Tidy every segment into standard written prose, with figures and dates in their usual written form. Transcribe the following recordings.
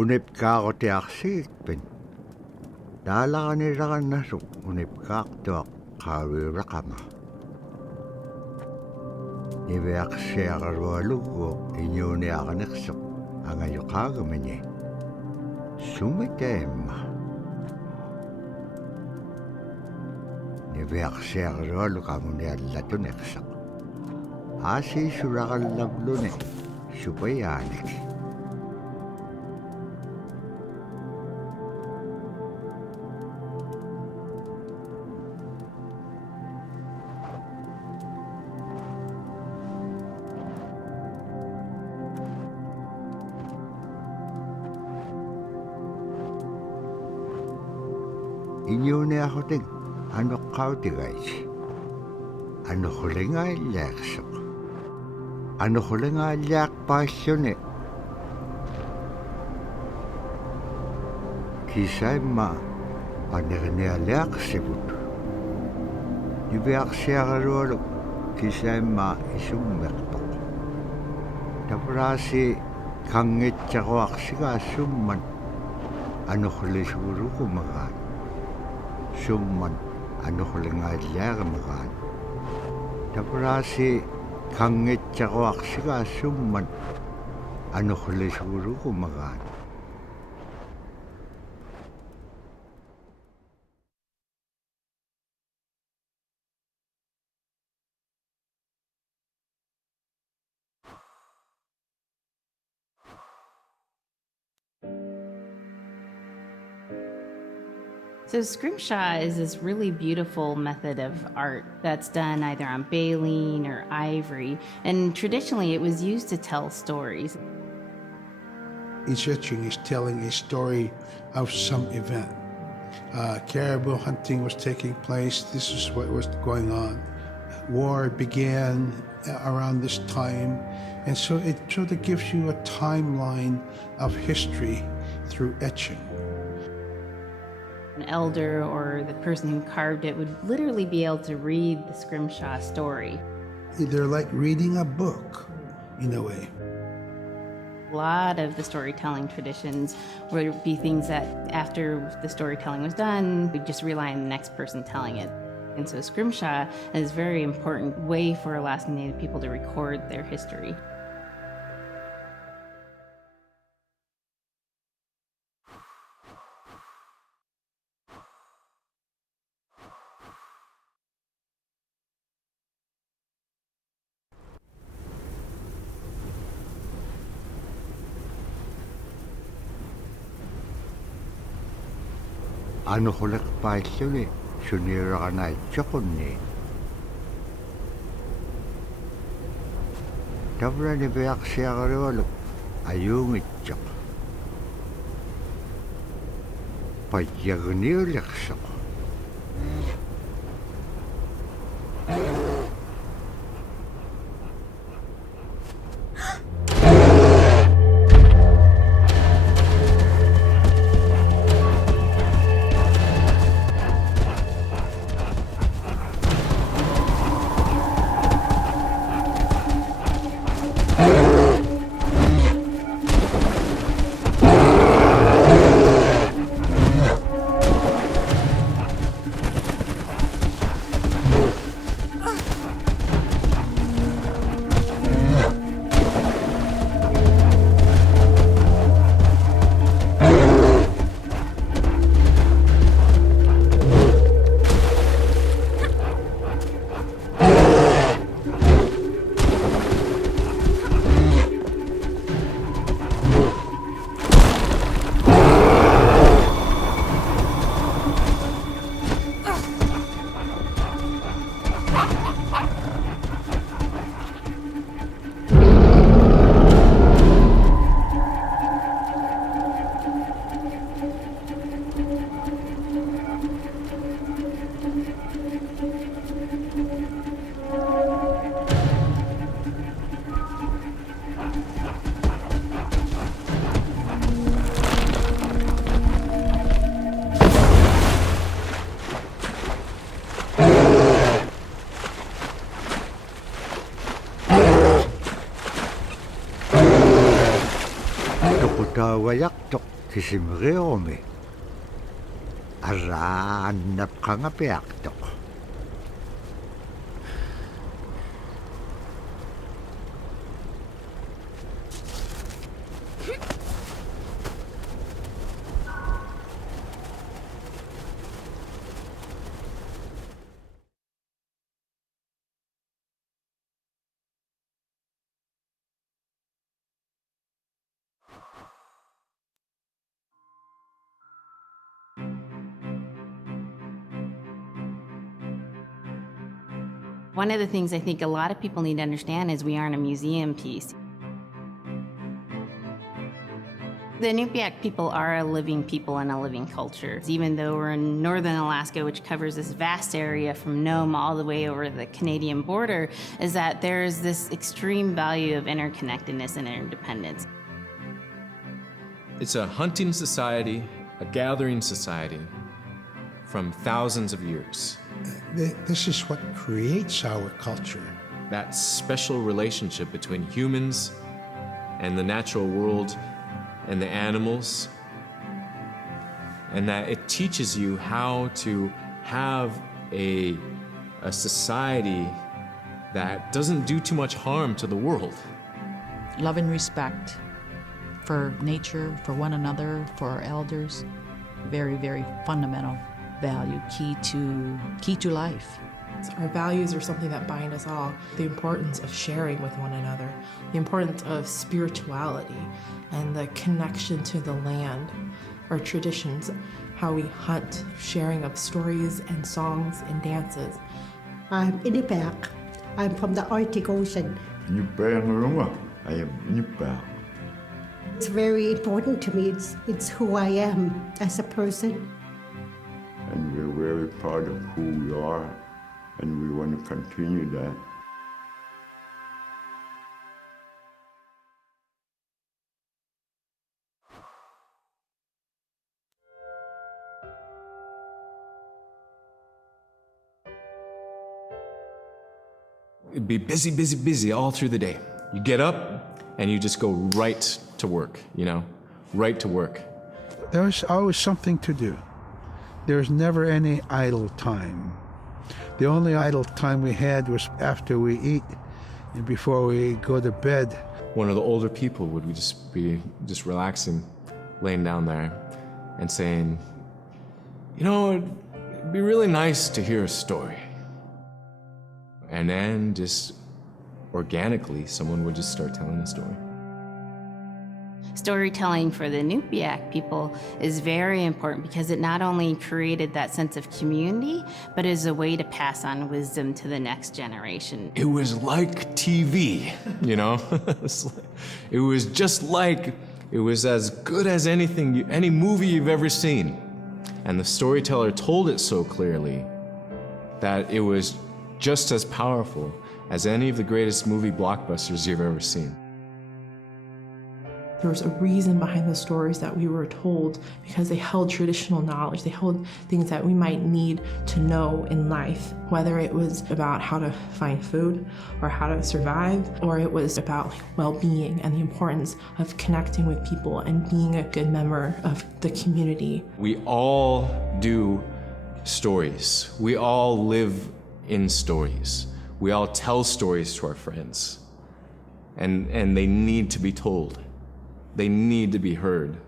unipkaakotiarsigikpin taalaqanilaqannassuq unipkaartuaq qaaviuraqama niviaqsiaqarualuguo iñuuniaqanersuq angayoqaagamani sumitaimma niviaqsiaqarualu qamuniallatuneqsaq aasiisulaqallavluni supayaanik iñuuniahuting anuqqautigaisi anuhulingaaliaqsuq anuhulingaaliaqpaalluni kisaimma panernialiaqsivut niviaqsiaqarualuk kisaimma isummeqtoq tapuraasi kangitsaquaqsigaasumman anuhulisugurukumagaan summan anuhulingaaliaqamagaan tapuraasi kangitsaquaqsigaasumman anuhulisugurukumagaan So scrimshaw is this really beautiful method of art that's done either on baleen or ivory, and traditionally it was used to tell stories. Each etching is telling a story of some event. Caribou hunting was taking place. This is what was going on. War began around this time, and so it sort of gives you a timeline of history through etching. An elder or the person who carved it would literally be able to read the scrimshaw story. They're like reading a book, in a way. A lot of the storytelling traditions would be things that after the storytelling was done, we'd just rely on the next person telling it. And so scrimshaw is a very important way for Alaskan Native people to record their history. anuhuliqpaalluni suniuraqanaitsoqunni tavlani viaqsiaqarualuk ayuungitsoq payyagniuliqsoq Taawayaqtoq kisimeriorumi. Araannapqangapiaqtoq. One of the things I think a lot of people need to understand is we aren't a museum piece. The Inupiaq people are a living people and a living culture. Even though we're in northern Alaska, which covers this vast area from Nome all the way over the Canadian border, is that there's this extreme value of interconnectedness and interdependence. It's a hunting society, a gathering society from thousands of years. This is what creates our culture. That special relationship between humans and the natural world and the animals, and that it teaches you how to have a society that doesn't do too much harm to the world. Love and respect for nature, for one another, for our elders. Very, very fundamental value, key to life. Our values are something that bind us all. The importance of sharing with one another, the importance of spirituality, and the connection to the land, our traditions, how we hunt, sharing of stories and songs and dances. I'm Inupiaq. I'm from the Arctic Ocean. I am Inupiaq. It's very important to me. It's who I am as a person. And we're very proud of who we are, and we want to continue that. It'd be busy, busy, busy all through the day. You get up and you just go right to work, right to work. There was always something to do. There was never any idle time. The only idle time we had was after we eat and before we go to bed. One of the older people would just be relaxing, laying down there and saying, it'd be really nice to hear a story. And then just organically, someone would just start telling a story. Storytelling for the Inupiaq people is very important because it not only created that sense of community, but is a way to pass on wisdom to the next generation. It was like TV, It was just like, it was as good as any movie you've ever seen. And the storyteller told it so clearly that it was just as powerful as any of the greatest movie blockbusters you've ever seen. There was a reason behind the stories that we were told because they held traditional knowledge. They held things that we might need to know in life, whether it was about how to find food or how to survive, or it was about well-being and the importance of connecting with people and being a good member of the community. We all do stories. We all live in stories. We all tell stories to our friends. And they need to be told. They need to be heard.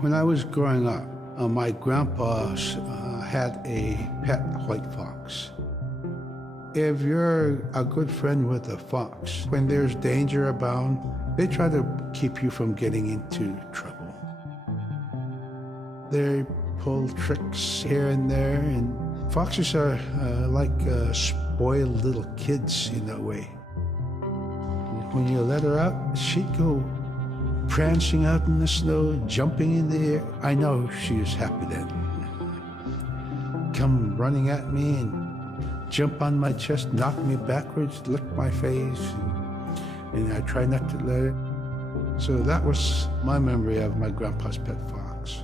When I was growing up, my grandpa had a pet white fox. If you're a good friend with a fox, when there's danger abound, They try to keep you from getting into trouble. They pull tricks here and there, and foxes are like spoiled little kids in a way. When you let her out, she'd go prancing out in the snow, jumping in the air. I know she was happy then. Come running at me and jump on my chest, knock me backwards, lick my face, and I try not to let it. So that was my memory of my grandpa's pet fox.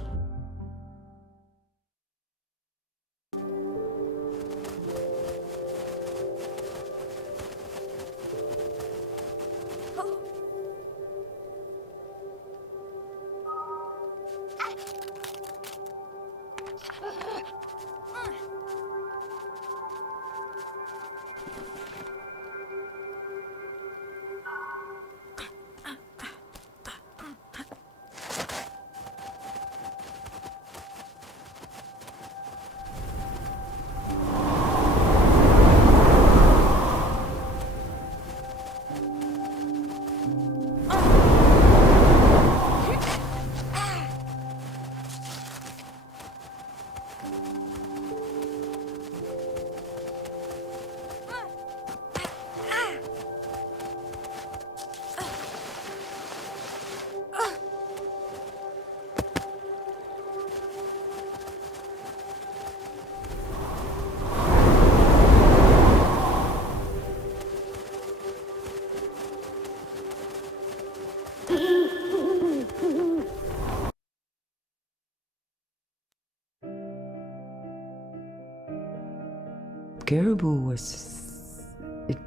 Caribou was, it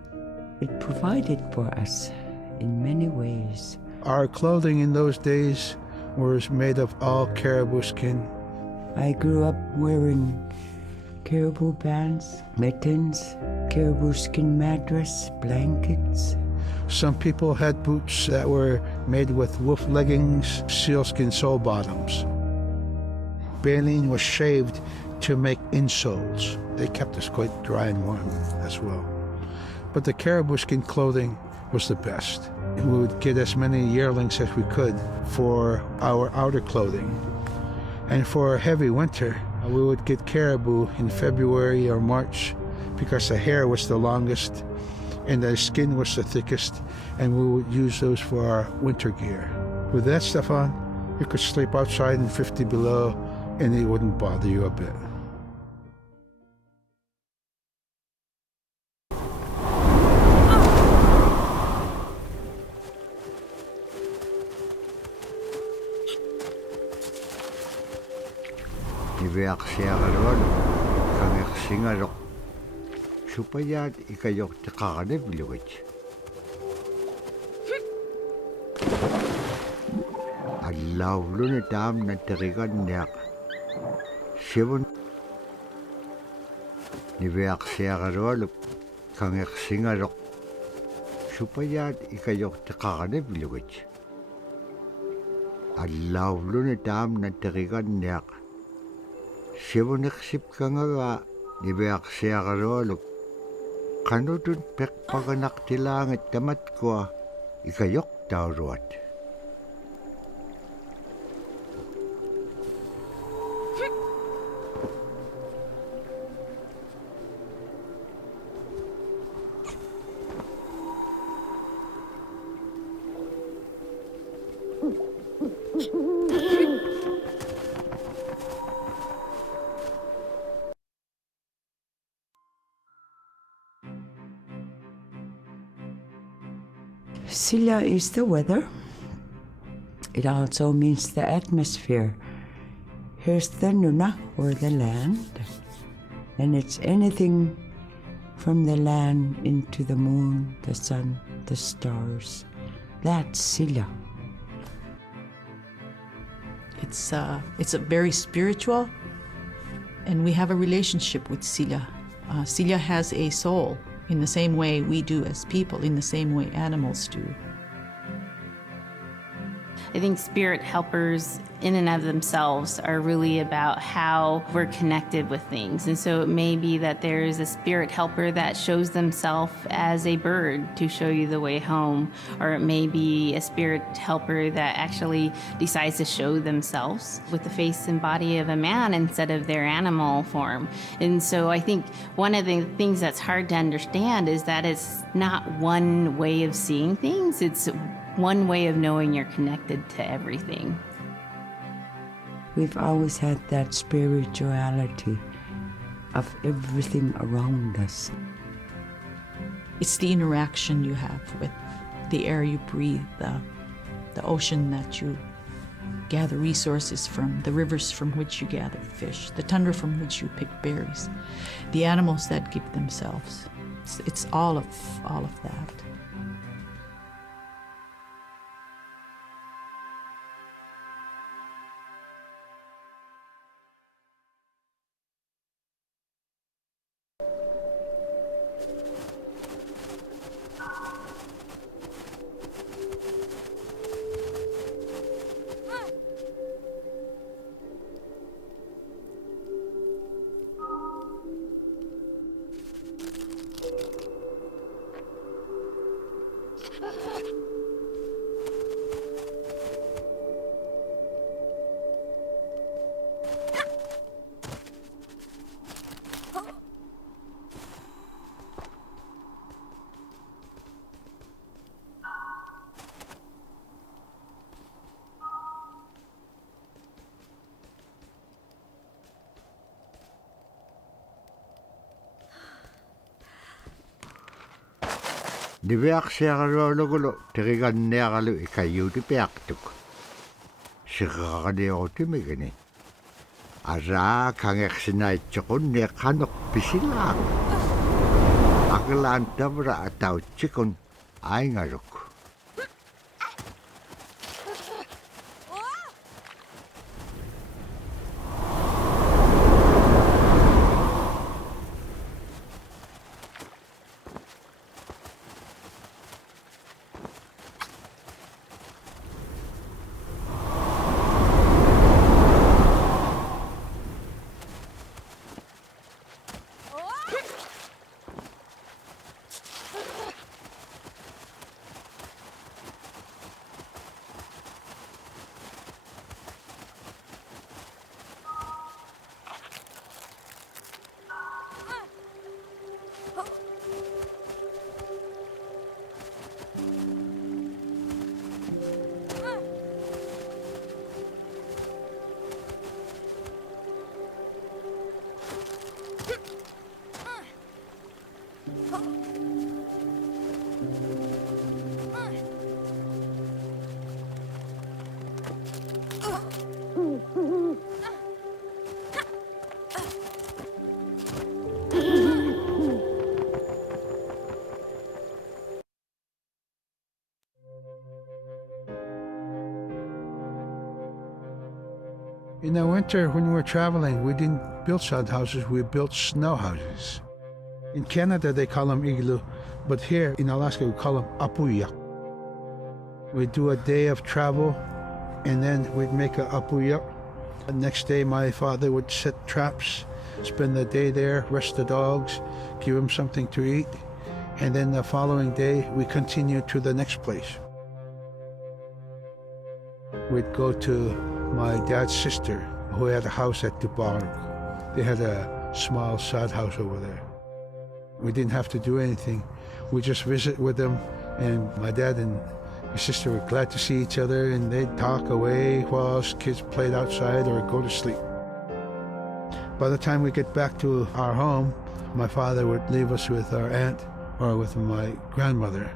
provided for us in many ways. Our clothing in those days was made of all caribou skin. I grew up wearing caribou pants, mittens, caribou skin mattress, blankets. Some people had boots that were made with wolf leggings, sealskin sole bottoms. Baleen was shaved to make insoles. They kept us quite dry and warm as well. But the caribou skin clothing was the best. We would get as many yearlings as we could for our outer clothing. And for a heavy winter, we would get caribou in February or March because the hair was the longest and the skin was the thickest, and we would use those for our winter gear. With that stuff on, you could sleep outside in 50 below and it wouldn't bother you a bit. Ibeaksiagalwalo, kangeksingalo, supayat ikayok takakanib luwit. Allawlo na tam na tarikan niyak. Sibon, ibeaksiagalwalo, kangeksingalo, supayat ikayok takakanib luwit. Allawlo na tam na tarikan niyak. Sibuneksip ka nga nibeak siya karolog. Kanudun pekpaganak tilangit tamat ko ikayok tauruat. Silla is the weather. It also means the atmosphere. Here's the nuna, or the land. And it's anything from the land into the moon, the sun, the stars. That's Silla. It's a very spiritual, and we have a relationship with Silla. Silla has a soul in the same way we do as people, in the same way animals do. I think spirit helpers in and of themselves are really about how we're connected with things. And so it may be that there's a spirit helper that shows themselves as a bird to show you the way home, or it may be a spirit helper that actually decides to show themselves with the face and body of a man instead of their animal form. And so I think one of the things that's hard to understand is that it's not one way of seeing things, it's one way of knowing you're connected to everything. We've always had that spirituality of everything around us. It's the interaction you have with the air you breathe, the ocean that you gather resources from, the rivers from which you gather fish, the tundra from which you pick berries, the animals that give themselves. It's all of that. Niveaksiaqalualugulu teriganniaqalu ikayuutipiaqtuk. Siqaqaniurutimigini. Araa kangeqsinaitsequnni qanuq pisilaaq. Aqlaan tavra atautsikun aingaluk. In the winter, when we were traveling, we didn't build sod houses, we built snow houses. In Canada, they call them igloo, but here in Alaska, we call them apuya. We'd do a day of travel, and then we'd make a apuya. The next day, my father would set traps, spend the day there, rest the dogs, give them something to eat, and then the following day, we continued to the next place. We'd go to my dad's sister, who had a house at Dubarg. They had a small sod house over there. We didn't have to do anything. We just visit with them, and my dad and my sister were glad to see each other, and they'd talk away while us kids played outside or go to sleep. By the time we get back to our home, my father would leave us with our aunt or with my grandmother,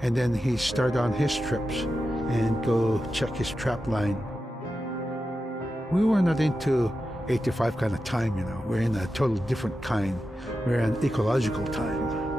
and then he'd start on his trips and go check his trap line. We were not into 8 to 5 kind of time, you know. We're in a totally different kind. We're in ecological time.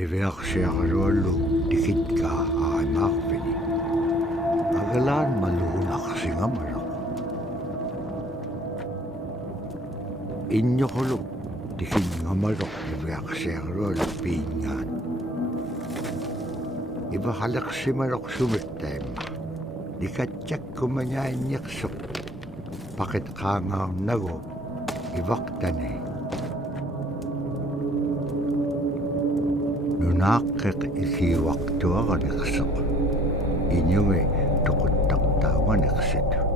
Iveaksiaqaruallu tikitka aaimaqpini. Agalaan maluunaqsingamaraq. Inñoqulup tikinngamaroq iveaksiaqaruallu piingaan. Ivahaliqsimaroq sumittaimma. Nikatjakkumañainniqsuq. Pakitqaangaunnagu ivaqtani. Nunaaqqiq ikiwaqtuaqaniqsuq. Iñungi tuquttaqtaaganiqsit.